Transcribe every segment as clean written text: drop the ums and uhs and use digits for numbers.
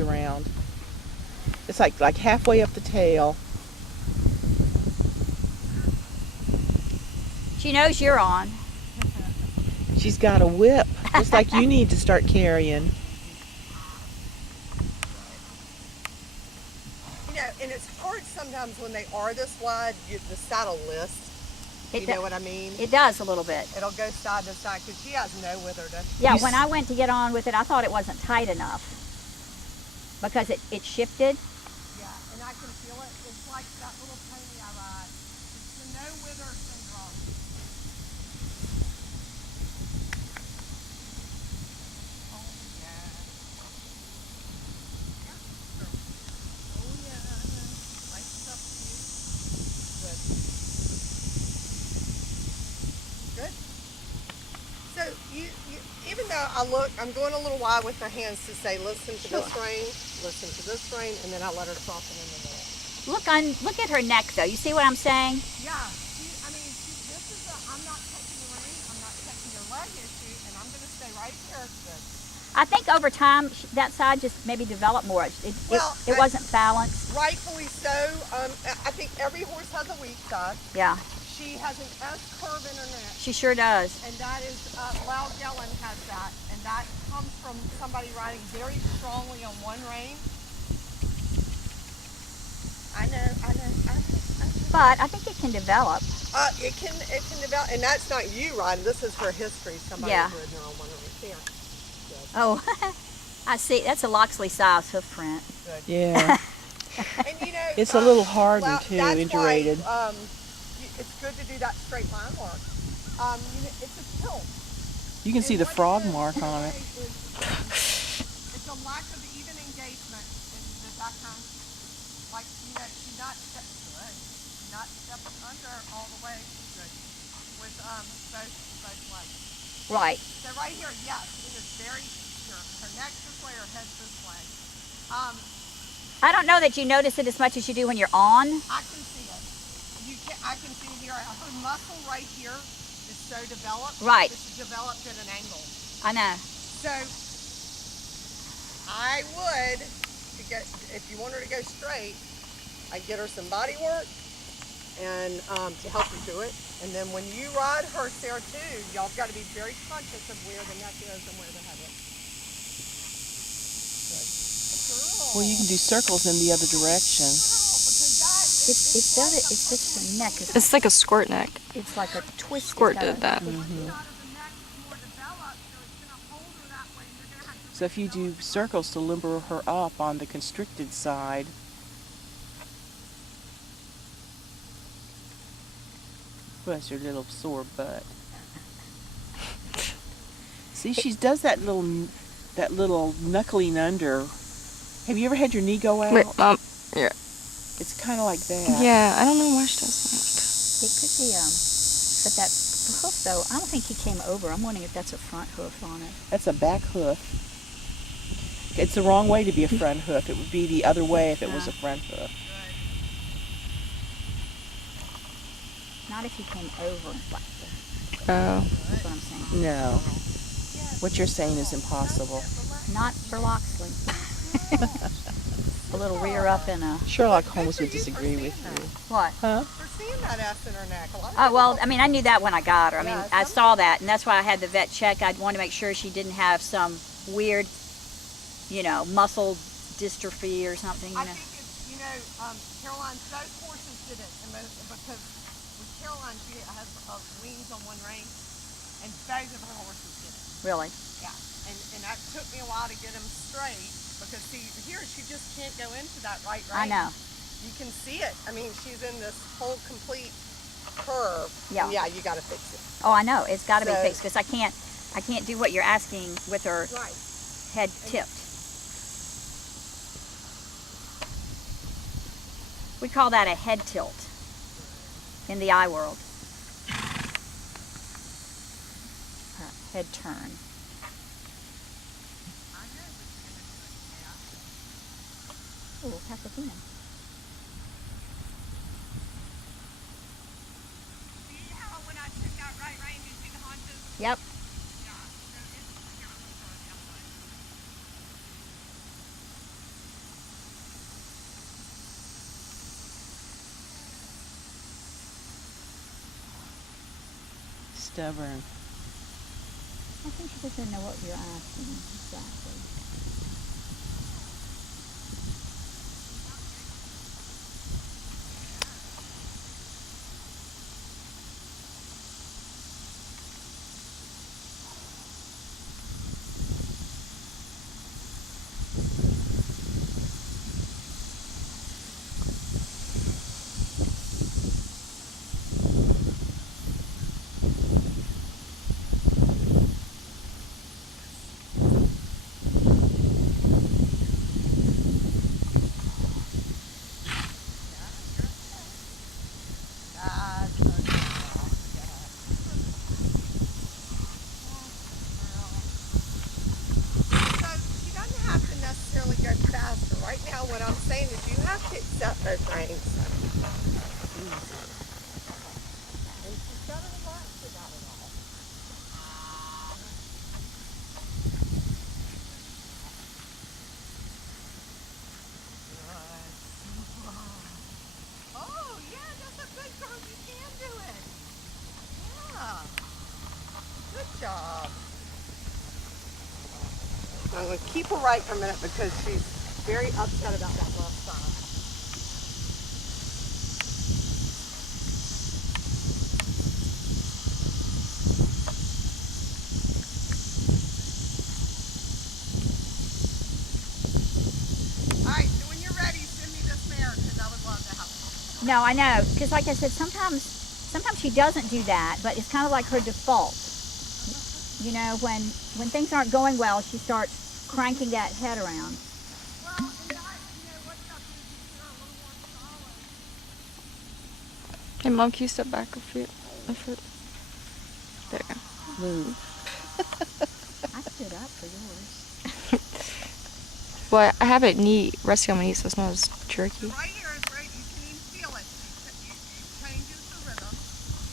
around. It's like halfway up the tail. She knows you're on. She's got a whip, just like you need to start carrying. You know, and it's hard sometimes when they are this wide, the saddle lists. You know what I mean? It does a little bit. It'll go side to side because she has no wither to. Yeah, when I went to get on with it, I thought it wasn't tight enough because it shifted. Yeah, and I can feel it. It's like that little pony I ride. It's the no wither syndrome. Oh yeah. Oh yeah. Lights up to you. Good. Good. So you even though I'm going a little wide with my hands to say, listen to this rein, listen to this rein, and then I let her soften in the middle. Look at her neck though. You see what I'm saying? Yeah. This is I'm not touching the rein, I'm not touching your leg issue, and I'm going to stay right here. I think over time that side just maybe developed more. It wasn't balanced. Rightfully so. I think every horse has a weak side. Yeah. She has an S curve in her neck. She sure does. And that is, Loud Yellin has that. And that comes from somebody riding very strongly on one rein. I know. But I think it can develop. It can develop. And that's not you riding. This is her history. Somebody's ridden her on one rein. Here. Good. Oh, I see. That's a Loxley size hoof print. Good. Yeah. And you know, it's a little hardened too, indurated. Why, it's good to do that straight line work. It's a tilt. You can see the frog mark on it. It's a lack of even engagement in the backhand. Like, she's not stepping under all the way with both legs. Right. So right here, yes, it is very secure. Her neck's this way, her head's this way. I don't know that you notice it as much as you do when you're on. I can see it. I can see here, her muscle right here is so developed. Right. It's developed at an angle. I know. So, I would, if you want her to go straight, I'd get her some body work and to help her do it. And then when you ride her, Sarah, too, y'all got to be very conscious of where the neck is and where the head is. Good. Girl. Well, you can do circles in the other direction. It's just the neck. It's like a squirt neck. It's like a twist. Squirt did that. Mm-hmm. So if you do circles to limber her up on the constricted side, bless your little sore butt. See, she does that little knuckling under. Have you ever had your knee go out? Wait, yeah. It's kind of like that. Yeah, I don't know why she does It could be, but that hoof though, I don't think he came over. I'm wondering if that's a front hoof on it. That's a back hoof. It's the wrong way to be a front hoof. It would be the other way if it was a front hoof. Not if he came over like that. Oh. That's what I'm saying. No. What you're saying is impossible. Not for Loxley. A little rear up in a... Sherlock Holmes would disagree with you. What? Huh? We're seeing that S in her neck. Oh, well, I mean, I knew that when I got her. I mean, I saw that, and that's why I had the vet check. I'd want to make sure she didn't have some weird, muscle dystrophy or something, I think it's, Caroline, those horses did it, because with Caroline, she has wings on one rein, and both of her horses did it. Really? Yeah, and that took me a while to get them straight, because see, here she just can't go into that right rein. I know. You can see it. I mean, she's in this whole complete curve. Yeah. Yeah, you got to fix it. Oh, I know. It's got to be fixed, because I can't do what you're asking with her head tipped. We call that a head tilt in the eye world. Head turn. Oh, Pasadena. See how when I took that right rein, you see the haunches? Yep. Yeah. So it's stubborn. I think she doesn't know what you're asking exactly. Necessarily go faster. Right now what I'm saying is you have to accept those reins. And she's got to relax about it all. Oh yeah, that's a good girl. You can do it. Yeah. Good job. I'm going to keep her right for a minute because she's very upset about that left side. All right, so when you're ready, send me this mare because I would love to help. No, I know, because like I said, sometimes she doesn't do that, but it's kind of like her default. You know, when things aren't going well, she starts cranking that head around. Well, and that, you know, what you have to do is just get her a little more solid. Hey, Mom, can you step back a foot? There you go. Move. I stood up for yours. Well, I have it resting on my knee, so it's not as jerky. Right here is right. You can even feel it. You changes the rhythm.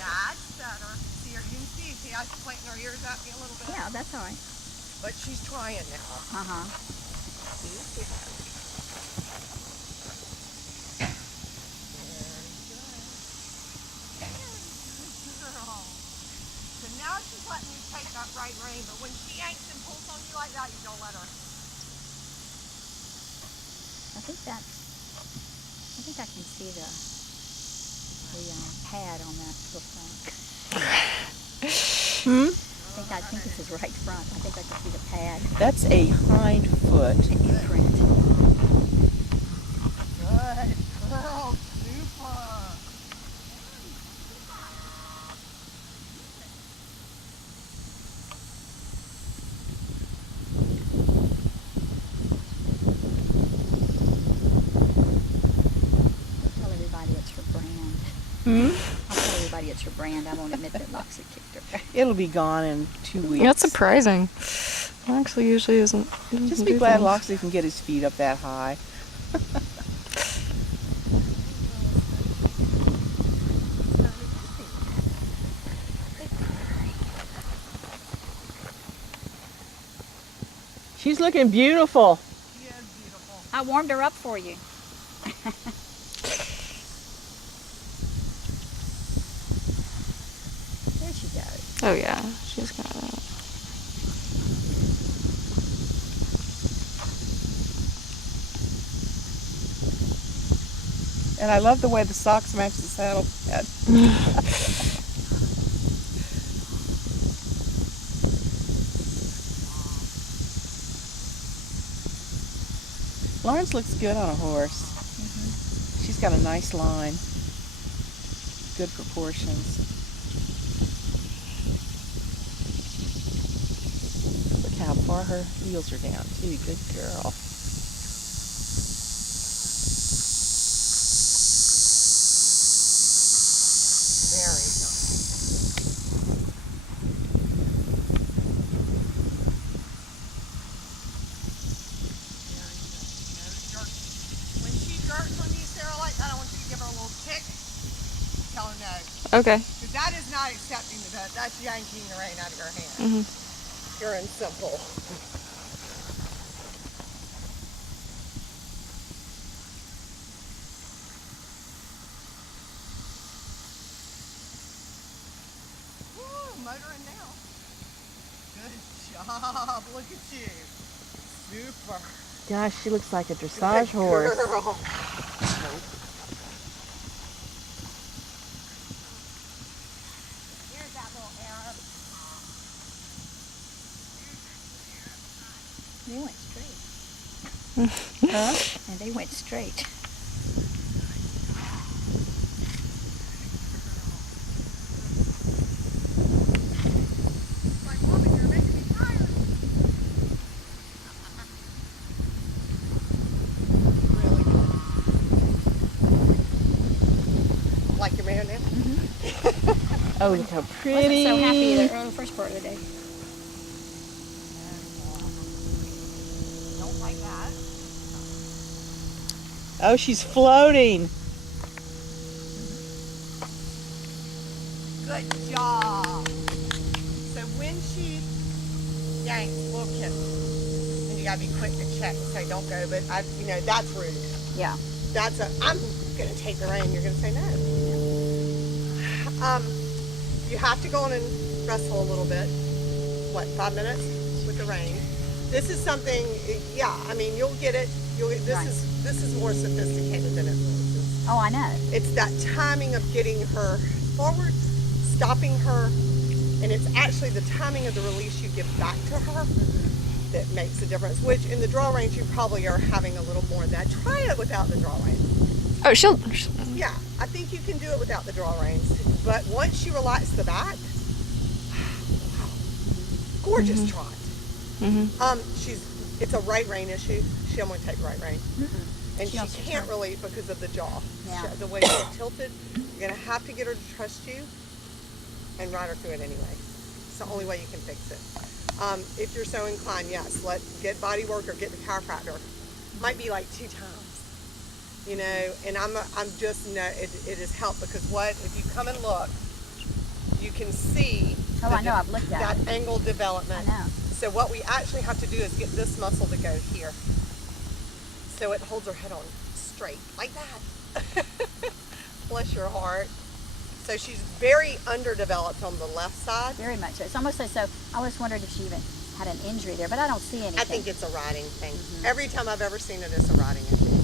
That's better. See her, you can see how she's pointing her ears at me a little bit. Yeah, that's all right. But she's trying now. Uh-huh. See? Girl. So now she's letting you take that right rein, but when she yanks and pulls on you like that, you don't let her. I think I can see the pad on that hoof front. I think this is right front. I think I can see the pad. That's a hind foot. Imprint. Good. Girl, super. Tell everybody it's her brand. I'll tell everybody it's her brand. I won't admit that Loxie kicked her. It'll be gone in 2 weeks. That's surprising. It actually usually isn't. Just be glad Loxie can get his feet up that high. She's looking beautiful. She is beautiful. I warmed her up for you. There she goes. Oh yeah, she's got that. And I love the way the socks match the saddle pad. Lawrence looks good on a horse. She's got a nice line. Good proportions. Look how far her heels are down too. Good girl. Very nice. When she jerks on you, Sarah, like that, I want you to give her a little tick. Tell her no. Okay. Because that is not accepting the vet. That's yanking the rein out of your hand. Pure and simple. motoring now. Good job. Look at you. Super. Gosh, she looks like a dressage Good horse. girl. Here's that little Arab. They went straight. Huh? And they went straight. Like, Mommy, you're making me tired. Really good. Like your man now? Oh, look how Wasn't pretty. so happy the first part of the day. Don't like that. Oh, she's floating. Good job. So when she yanks, little kiss. And you gotta be quick to check and say, don't go, but that's rude. Yeah. I'm gonna take the rein, you're gonna say no. You have to go on and wrestle a little bit. What, 5 minutes with the rein? This is something, you'll get it. Right. This is more sophisticated than it looks. Oh, I know. It's that timing of getting her forward, stopping her, and it's actually the timing of the release you give back to her that makes a difference, which in the draw reins you probably are having a little more of that. Try it without the draw reins. Oh, she'll Yeah, I think you can do it without the draw reins, but once you relax the back, gorgeous trot. It's a right rein issue. She don't want to take right rein. And she also can't really because of the jaw. Yeah. The way she's tilted, you're going to have to get her to trust you and ride her through it anyway. It's the only way you can fix it. If you're so inclined, yes, get body work or get the chiropractor. Might be like 2 times, and I'm just, it has helped because if you come and look, you can see Oh, I know, I've looked at that it. angle development. I know. So what we actually have to do is get this muscle to go here. So it holds her head on straight, like that. Bless your heart. So she's very underdeveloped on the left side. Very much so. It's almost as though I was wondering if she even had an injury there, but I don't see anything. I think it's a riding thing. Every time I've ever seen it, it's a riding issue.